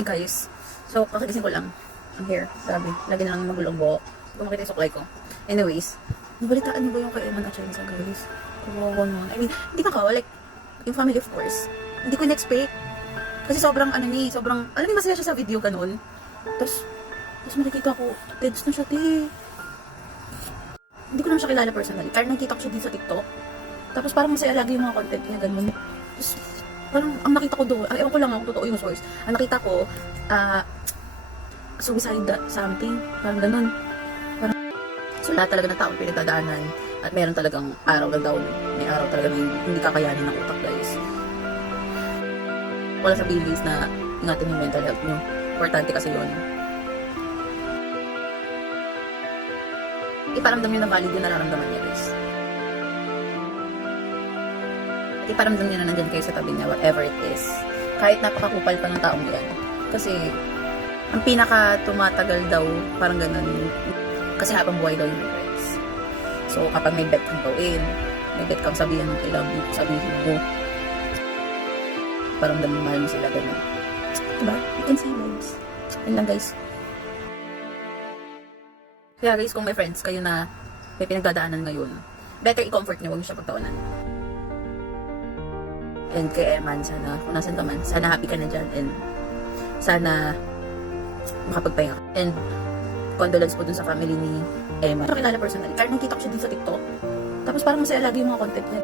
Hi guys. So, kakagising ko lang. Ang hair. Grabe. Lagi na lang magulong buhok. Hindi ko makita yung suklay ko. Anyways. Nabalitaan niyo ba yung kay Eman at Chenza, guys? Kawawa naman. I mean, hindi na like, yung family of course. Hindi ko in-expect. Kasi sobrang, sobrang, alam mo, masaya siya sa video, ganun. Tapos makikita ko, deads na siya, Hindi ko naman siya kilala personally. Kaya nakita ko siya din sa TikTok. Tapos parang masaya lagi yung mga content niya, ganun. Tapos, parang, ang nakita ko doon, ewan ko lang ako, totoo yung source. Ang nakita ko, suicide something, parang ganun. Parang, so lahat talaga ng taong pinagdadaanan, at meron talagang araw na daw, may araw talaga na hindi kakayanin ng utak, guys. Wala sabihin guys na ingatan yung mental health nyo. Importante kasi yun. Iparamdam nyo na valid yung nararamdaman niya, guys. Iparamdam nyo na nandyan kayo sa tabi niya, whatever it is. Kahit napakakupal pa ng taong yan. Kasi, ang pinaka tumatagal daw, parang ganun, kasi habang buhay daw yung regrets. So, kapag may bet kang gawin, may bet kang sabihan ng kailangan mo, sabihin mo, paramdam mo mahal mo sila, ganun. Diba? You can see vibes. Yun lang, guys. Kaya guys, kung may friends kayo na may pinagdadaanan ngayon, better i-comfort nyo, huwag nyo siya pagtawanan. And kay Eman, sana, kung nasan ka man, sana happy ka na dyan, and sana makapagpahinga. And condolence po dun sa family ni Eman. Ito kilala personally, kaya nakita ko siya din sa TikTok. Tapos parang masaya lagi yung mga content niya.